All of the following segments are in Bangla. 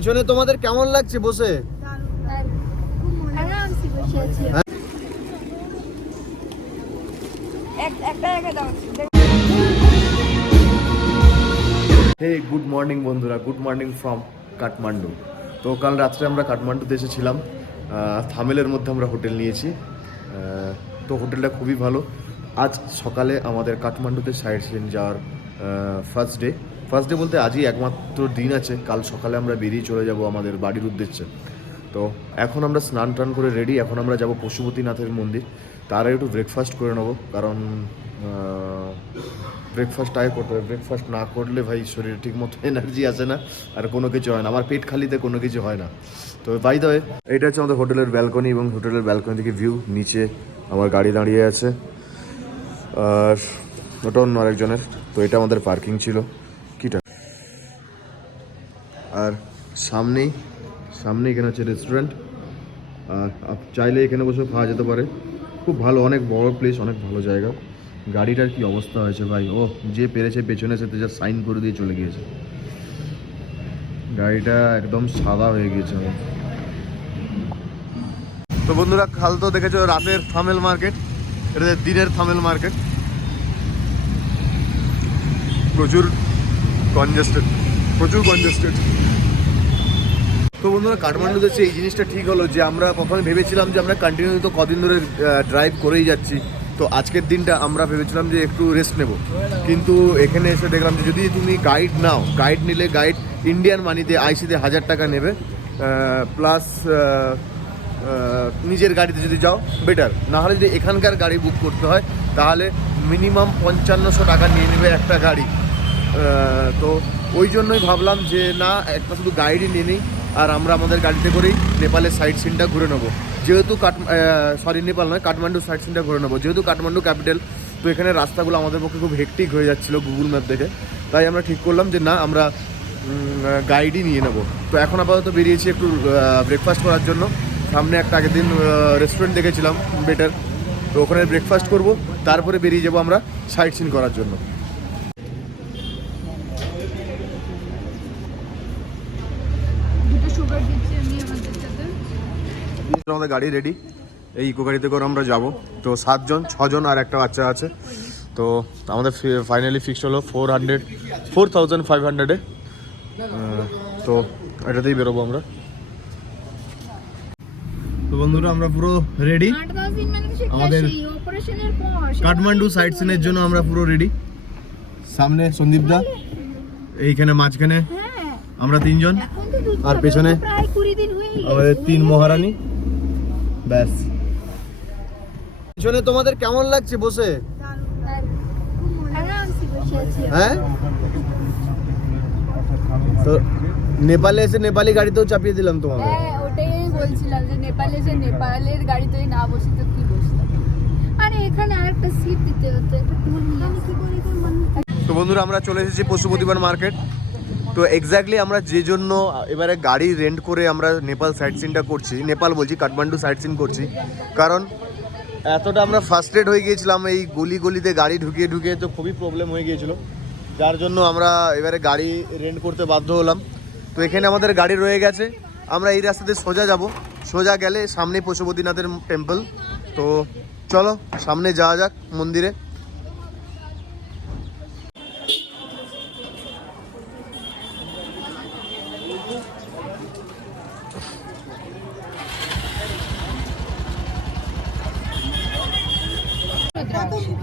পিছনে তোমাদের কেমন লাগছে বসে? গুড মর্নিং বন্ধুরা। গুড মর্নিং ফ্রম কাঠমান্ডু তো কাল রাত্রে আমরা কাঠমান্ডুতে এসেছিলাম। থামেলের মধ্যে আমরা হোটেল নিয়েছি। তো হোটেলটা খুবই ভালো। আজ সকালে আমাদের কাঠমান্ডুতে সাইড সিন যাওয়ার ফার্স্ট ডে ফার্স্ট ডে বলতে আজই একমাত্র দিন আছে। কাল সকালে আমরা বেরিয়ে চলে যাব আমাদের বাড়ির উদ্দেশ্যে। তো এখন আমরা স্নান টান করে রেডি এখন আমরা যাব পশুপতিনাথের মন্দির। তার একটু ব্রেকফাস্ট করে নেব, কারণ ব্রেকফাস্ট আগে করতে হবে। ব্রেকফাস্ট না করলে ভাই শরীরে ঠিক মতো এনার্জি আসে না, আর কোনো কিছু হয় না। আমার পেট খালিতে কোনো কিছু হয় না। তো বাই দ্য এটা হচ্ছে আমাদের হোটেলের ব্যালকনি এবং হোটেলের ব্যালকনি থেকে ভিউ নিচে আমার গাড়ি দাঁড়িয়ে আছে। আর ওটা অন্য আরেকজনের তো এটা আমাদের পার্কিং ছিল। কিটা আর সামনেই সামনে এখানে হচ্ছে রেস্টুরেন্ট আর চাইলে এখানে বসে খাওয়া যেতে পারে। খুব ভালো, অনেক বড় প্লেস অনেক ভালো জায়গা। গাড়িটার কি অবস্থা হয়েছে ভাই? ও, যে পেরেছে পেছনে সেতে যা সাইন করে দিয়ে চলে গিয়েছে। গাড়িটা একদম সাদা হয়ে গিয়েছে তো বন্ধুরা খাল তো দেখেছ রাতের থামেল মার্কেট। এটা দিনের থামেল মার্কেট। প্রচুর কনজেস্টেড প্রচুর কনজেস্টেড তো বন্ধুরা, কাঠমান্ডুতে এসে এই জিনিসটা ঠিক হলো যে আমরা প্রথমে ভেবেছিলাম যে আমরা কন্টিনিউ তো কদিন ধরে ড্রাইভ করেই যাচ্ছি। তো আজকের দিনটা আমরা ভেবেছিলাম যে একটু রেস্ট নেব। কিন্তু এখানে এসে দেখলাম যে যদি তুমি গাইড নাও গাইড নিলে গাইড ইন্ডিয়ান মানিতে আইসিতে হাজার টাকা নেবে। প্লাস নিজের গাড়িতে যদি যাও বেটার নাহলে যদি এখানকার গাড়ি বুক করতে হয়, তাহলে মিনিমাম পঞ্চান্নশো টাকা নিয়ে নেবে একটা গাড়ি। তো ওই জন্যই ভাবলাম যে না, একটা শুধু গাইডই নিয়ে নিই, আর আমরা আমাদের গাড়িতে করেই নেপালের সাইড সিনটা ঘুরে নেব। যেহেতু কাঠ সরি নেপাল নয় কাঠমান্ডু সাইড সিনটা ঘুরে নেব। যেহেতু কাঠমান্ডু ক্যাপিটাল তো এখানে রাস্তাগুলো আমাদের পক্ষে খুব হেকটিক হয়ে যাচ্ছিল গুগল ম্যাপ দেখে। তাই আমরা ঠিক করলাম যে না, আমরা গাইডই নিয়ে নেব। তো এখন আপাতত বেরিয়েছি একটু ব্রেকফাস্ট করার জন্য। সামনে একটা আগের দিন রেস্টুরেন্ট দেখেছিলাম বেটার তো ওখানে ব্রেকফাস্ট করব, তারপরে বেরিয়ে যাব আমরা সাইট সিন করার জন্য দুটো সুগার দিচ্ছি আমি আমাদের সাথে আমাদের গাড়ি রেডি এই ইকো গাড়িতে করে আমরা যাব। তো সাতজন ছজন আর একটা বাচ্চা আছে। তো আমাদের ফাইনালি ফিক্সড হলো four hundred four thousand five হান্ড্রেডে তো এটাতেই বেরোবো আমরা। তো বন্ধুরা আমরা পুরো রেডি মানে আমাদের কাঠমান্ডু সাইট সিনের জন্য আমরা পুরো রেডি সামনে সন্দীপ দা এইখানে মাঝখানে হ্যাঁ। আমরা তিনজন। আর পেছনে? প্রায় কুড়ি দিন আমাদের তিন মহারানী। ব্যাস। পিছনে তোমাদের কেমন লাগছে বসে? আরামসে বসে আছি হ্যাঁ? তো নেপালে এসে নেপালি গাড়িতেও চাপিয়ে দিলাম তোমাকে হ্যাঁ ওটাই আমি বলছিলাম যে নেপালে যে নেপালের গাড়িতে না বসে তো কি বসতাম আরে এখানে আরেকটা সিট দিতে হতো এটা টুল নিয়ে আসতে। তো বন্ধুরা আমরা চলে এসেছি পশুপতিবার মার্কেট। তো এক্স্যাক্টলি আমরা যে জন্য, এবারে গাড়ি রেন্ট করে আমরা নেপাল সাইট সিনটা করছি নেপাল বলছি কাঠমান্ডু সাইট সিন করছি। কারণ এতটা আমরা ফার্স্টেড হয়ে গিয়েছিলাম এই গলি গলিতে গাড়ি ঢুকিয়ে ঢুকিয়ে, তো খুবই প্রবলেম হয়ে গিয়েছিল। যার জন্য আমরা এবারে গাড়ি রেন্ট করতে বাধ্য হলাম। তো এখানে আমাদের গাড়ি রয়ে গেছে। আমরা এই রাস্তাতে সোজা যাব। সোজা গেলে সামনে পশুপতিনাথের টেম্পল তো চলো, সামনে যাওয়া যাক মন্দিরে।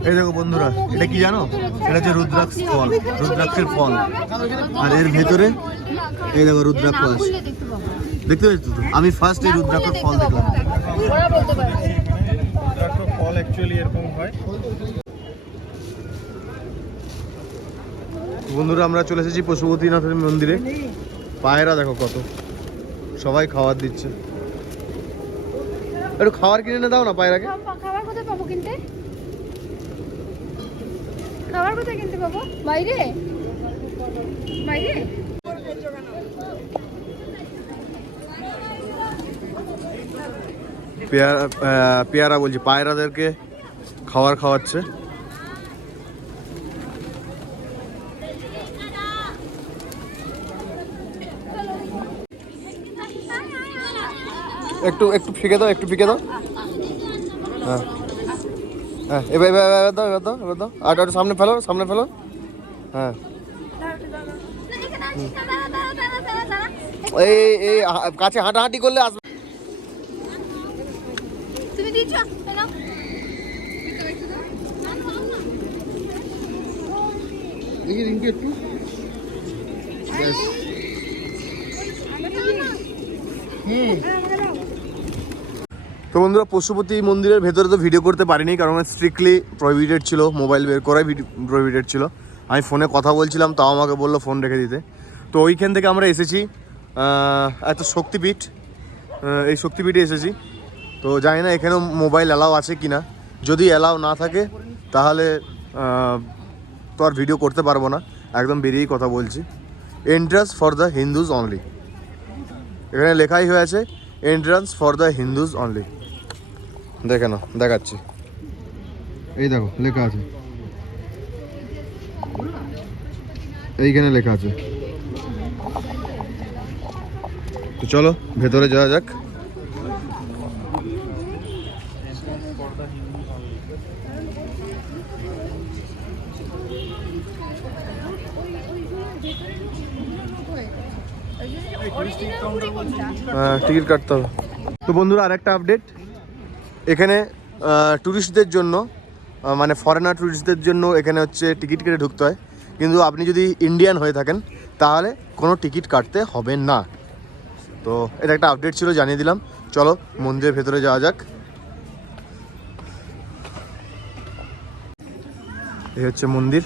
এই দেখো বন্ধুরা এটা কি জানো? এটা হচ্ছে রুদ্রাক্ষ ফল রুদ্রাক্ষের ফল। আর এর ভেতরে এই দেখো রুদ্রাক্ষ আছে। দেখতে পাচ্ছ তো? আমি ফার্স্ট এই রুদ্রাক্ষের ফল দেখলাম। ফল অ্যাকচুয়ালি এরকম হয়। বন্ধুরা আমরা চলে এসেছি পশুপতিনাথের মন্দিরে। পায়রা দেখো কত। সবাই খাবার দিচ্ছে। একটু খাবার কিনে এনে দাও না পায়রাকে? খাবার কোথায় পাবো কিনতে? খাবার কোথায় কিনতে পাবো? বাইরে? বাইরে? পেয়ারা পেয়ারা বলছি, পায়রাদেরকে খাবার খাওয়াচ্ছে। একটু একটু ফিকে দাও, একটু ফিকে দাও। হ্যাঁ। হ্যাঁ এবার এবার এবার দাও এবার দাও এবার দাও আর একটু সামনে ফেলো সামনে ফেলো হ্যাঁ এই এই কাছে হাঁটাহাঁটি করলে আসবে। দেখি রিঙ্কি একটু ব্যাস তো বন্ধুরা, পশুপতি মন্দিরের ভেতরে তো ভিডিও করতে পারিনি, কারণ স্ট্রিক্টলি প্রহিবিটেড ছিল মোবাইল বের করাই প্রহিবিটেড ছিল। আমি ফোনে কথা বলছিলাম, তাও আমাকে বলল ফোন রেখে দিতে। তো ওইখান থেকে আমরা এসেছি এত শক্তিপীঠ এই শক্তিপীঠে এসেছি। তো জানি না এখানেও মোবাইল অ্যালাও আছে কি না যদি অ্যালাও না থাকে, তাহলে তো আর ভিডিও করতে পারব না। একদম বেরিয়েই কথা বলছি। Entrance for the Hindus only এখানে লেখাই হয়েছে entrance for the Hindus only দেখে নাও দেখাচ্ছি। এই দেখো লেখা আছে। এইখানে লেখা আছে। তো চলো ভেতরে যাওয়া যাক। টিকিট কাটতে হবে। তো বন্ধুরা আরেকটা আপডেট এখানে ট্যুরিস্টদের জন্য মানে ফরেনার ট্যুরিস্টদের জন্য এখানে হচ্ছে টিকিট কেটে ঢুকতে হয়। কিন্তু আপনি যদি ইন্ডিয়ান হয়ে থাকেন, তাহলে কোনো টিকিট কাটতে হবে না। তো এটা একটা আপডেট ছিল, জানিয়ে দিলাম। চলো, মন্দিরের ভেতরে যাওয়া যাক। এই হচ্ছে মন্দির।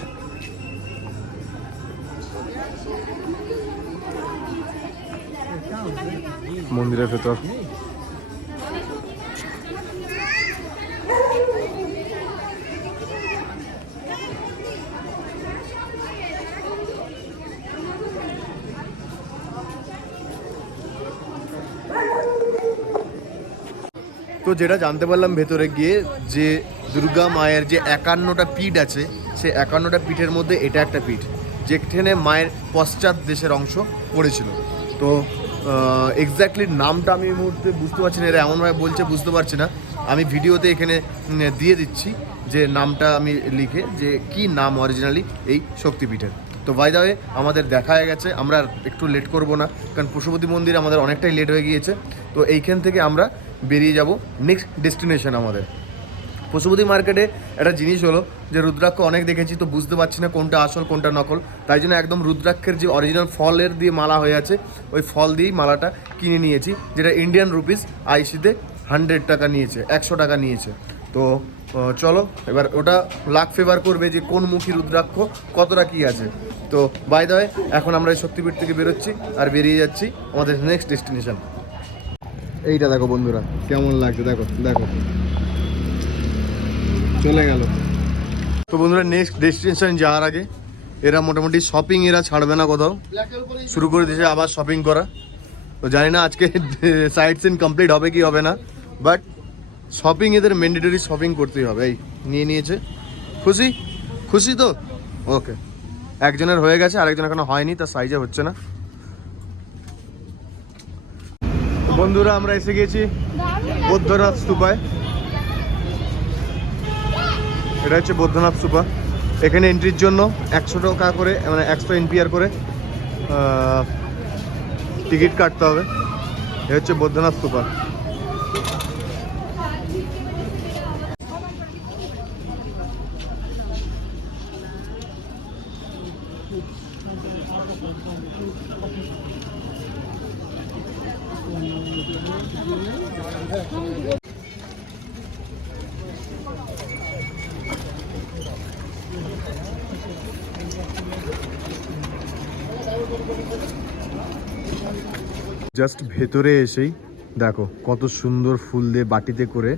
মন্দিরের ভেতর তো যেটা জানতে পারলাম ভেতরে গিয়ে যে দুর্গা মায়ের যে একান্নটা পিঠ আছে, সে একান্নটা পিঠের মধ্যে এটা একটা পিঠ, যেখানে মায়ের পশ্চাৎ দেশের অংশ পড়েছিল। তো এক্স্যাক্টলি নামটা আমি এই মুহূর্তে বুঝতে পারছি না, এরা এমনভাবে বলছে বুঝতে পারছি না। আমি ভিডিওতে এখানে দিয়ে দিচ্ছি যে নামটা আমি লিখে, যে কি নাম অরিজিনালি এই শক্তিপীঠের। তো বাই দা ওয়ে আমাদের দেখা হয়ে গেছে, আমরা একটু লেট করব না, কারণ পশুপতি মন্দির আমাদের অনেকটাই লেট হয়ে গিয়েছে। তো এইখান থেকে আমরা বেরিয়ে যাব। নেক্সট ডেস্টিনেশন আমাদের। পশুপতি মার্কেটে একটা জিনিস হলো যে রুদ্রাক্ষ অনেক দেখেছি, তো বুঝতে পারছি না কোনটা আসল, কোনটা নকল। তাই জন্য একদম রুদ্রাক্ষের যে অরিজিনাল ফলের দিয়ে মালা হয়ে আছে, ওই ফল দিয়েই মালাটা কিনে নিয়েছি, যেটা ইন্ডিয়ান রুপিস আইসিতে হান্ড্রেড টাকা নিয়েছে, একশো টাকা নিয়েছে। তো চলো, এবার ওটা লাখ ফেভার করবে যে কোন মুখী রুদ্রাক্ষ, কতটা কি আছে। তো বাই এখন আমরা এই শক্তিপীঠ থেকে বেরোচ্ছি আর বেরিয়ে যাচ্ছি আমাদের নেক্সট ডেস্টিনেশন এইটা দেখো বন্ধুরা, কেমন লাগছে, দেখো দেখো। চলে গেল। তো বন্ধুরা নেক্সট ডেস্টিনেশন যাওয়ার আগে, এরা মোটামুটি শপিং এরা ছাড়বে না কোথাও। শুরু করে দিয়েছে আবার শপিং করা। তো জানি না আজকে সাইট সিন কমপ্লিট হবে কি হবে না বাট শপিং এদের ম্যান্ডেটরি শপিং করতেই হবে। এই, নিয়ে নিয়েছে। খুশি? খুশি তো? ওকে একজনের হয়ে গেছে, আরেকজন এখনও হয়নি, তার সাইজে হচ্ছে না তো বন্ধুরা, আমরা এসে গেছি বৌদ্ধনাথ স্তূপায়। এটা হচ্ছে বৌদ্ধনাথ স্তূপা। এখানে এন্ট্রির জন্য একশো টাকা করে মানে একশো এনপিআর করে টিকিট কাটতে হবে। এ হচ্ছে বৌদ্ধনাথ স্তূপা। জাস্ট ভেতরে এসেই দেখো কত সুন্দর ফুল দিয়ে বাটিতে করে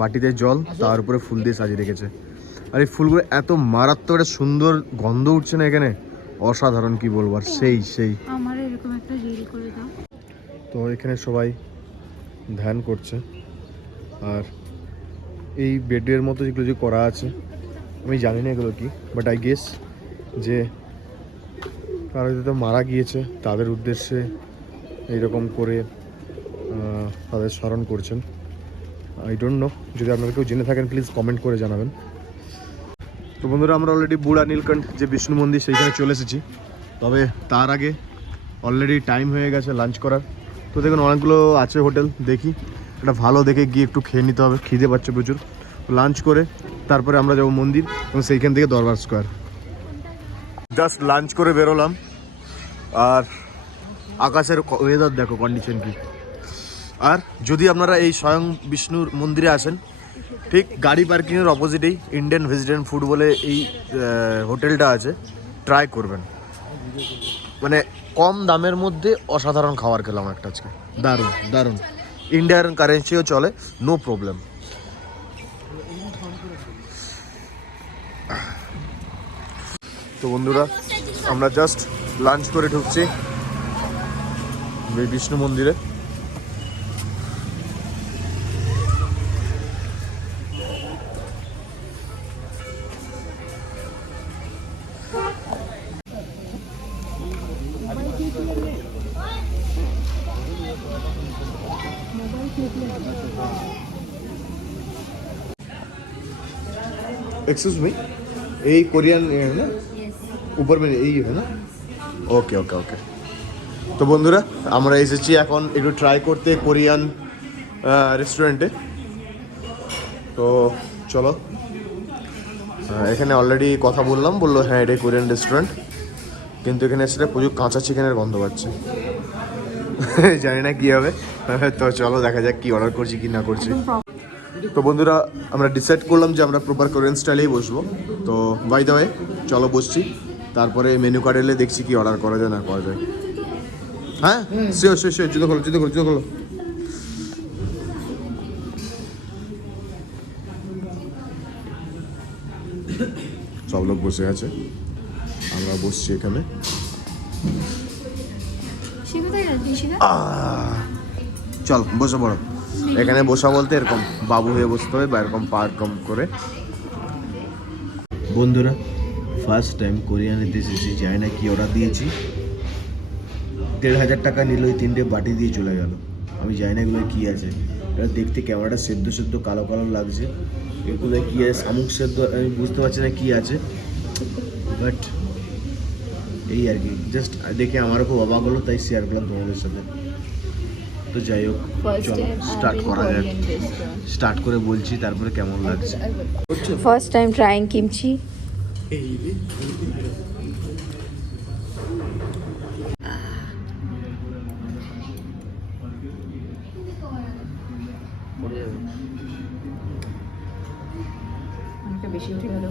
বাটিতে জল তার উপরে ফুল দিয়ে সাজিয়ে রেখেছে। আর এই ফুলগুলো এত মারাত্মক একটা সুন্দর গন্ধ উঠছে না এখানে? অসাধারণ কি বলব আর সেই সেই। আমার এরকম একটা রিল করে দাও। তো এখানে সবাই ধ্যান করছে। আর এই বেডের মতো যেগুলো যে করা আছে আমি জানি না এগুলো কি বাট আই গেস যে কারও যদি মারা গিয়েছে, তাদের উদ্দেশ্যে এইরকম করে তাদের স্মরণ করছেন। আই ডোন্ট নো যদি আপনারা কেউ জেনে থাকেন প্লিজ কমেন্ট করে জানাবেন। তো বন্ধুরা, আমরা অলরেডি বুড়া নীলকণ্ঠ, যে বিষ্ণু মন্দির, সেইখানে চলে এসেছি। তবে তার আগে অলরেডি টাইম হয়ে গেছে লাঞ্চ করার। তো দেখুন, অনেকগুলো আছে হোটেল, দেখি। একটা ভালো দেখে গিয়ে একটু খেয়ে নিতে হবে। খিদে পাচ্ছে প্রচুর। লাঞ্চ করে তারপরে আমরা যাব মন্দির এবং সেইখান থেকে দরবার স্কোয়ার জাস্ট লাঞ্চ করে বেরোলাম। আর আকাশের ওয়েদার দেখো কন্ডিশন কি। আর যদি আপনারা এই স্বয়ং বিষ্ণুর মন্দিরে আসেন, ঠিক গাড়ি পার্কিংয়ের অপোজিটেই ইন্ডিয়ান ভেজিটেরিয়ান ফুড বলে এই হোটেলটা আছে ট্রাই করবেন। মানে কম দামের মধ্যে অসাধারণ খাবার খেলাম একটা আজকে। দারুণ দারুণ। ইন্ডিয়ান কারেন্সিও চলে নো প্রবলেম তো বন্ধুরা, আমরা জাস্ট লাঞ্চ করে ঢুকছি এই বিষ্ণু মন্দিরে एक्सक्यूज मी यही कोरियन है ना ऊपर में यही है ना ওকে ওকে ওকে তো বন্ধুরা, আমরা এসেছি এখন একটু ট্রাই করতে কোরিয়ান রেস্টুরেন্টে তো চলো এখানে অলরেডি কথা বললাম, বলল হ্যাঁ এটাই কোরিয়ান রেস্টুরেন্ট কিন্তু এখানে এসে প্রচুর কাঁচা চিকেনের গন্ধ পাচ্ছে। জানি না কী হবে। তো চলো, দেখা যাক কি অর্ডার করছি, কি না করছি। তো বন্ধুরা, আমরা ডিসাইড করলাম যে আমরা প্রপার কোরিয়ান স্টাইলেই বসবো। তো বাই দা ওয়ে চলো, বসছি। তারপরে মেনু কার্ড এলে দেখছি কি অর্ডার করা যায় না করা যায়। হ্যাঁ? শিওর শিওর শিওর জুতো খোলো জুতো খোলো জুতো খোলো। সব লোক বসে আছে। আমরা বসছি এখানে। চল বসে পড়ো এখানে বসা বলতে এরকম বাবু হয়ে বসতে হবে বা এরকম পা এরকম করে। বন্ধুরা ফার্স্ট টাইম কোরিয়ানেতে এসেছি জানি না কি অর্ডার দিয়েছি দেড় হাজার টাকা নিল ওই তিনটে বাটি দিয়ে চলে গেল। আমি জানি না এগুলো কী আছে। এটা দেখতে ক্যামেরাটা সেদ্ধ সেদ্ধ কালো কালো লাগছে। এগুলো কী আছে? শামুক সেদ্ধ আমি বুঝতে পারছি না কী আছে। বাট এই আর কি। জাস্ট দেখে আমারও খুব অবাক হলো তাই শেয়ার করলাম তোমাদের সাথে। তো যাই হোক চলো স্টার্ট করা যাক। স্টার্ট করে বলছি তারপরে কেমন লাগছে। First time trying kimchi. অনেকটা বেশি উঠে গেল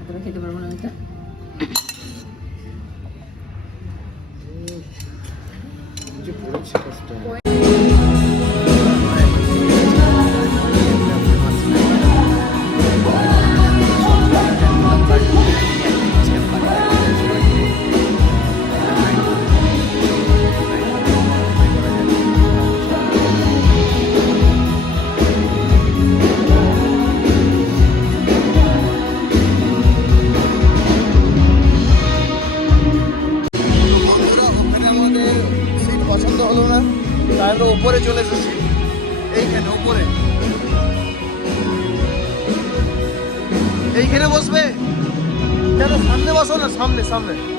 এতটা খেতে পারব না আমি এটা আমাদের সামনে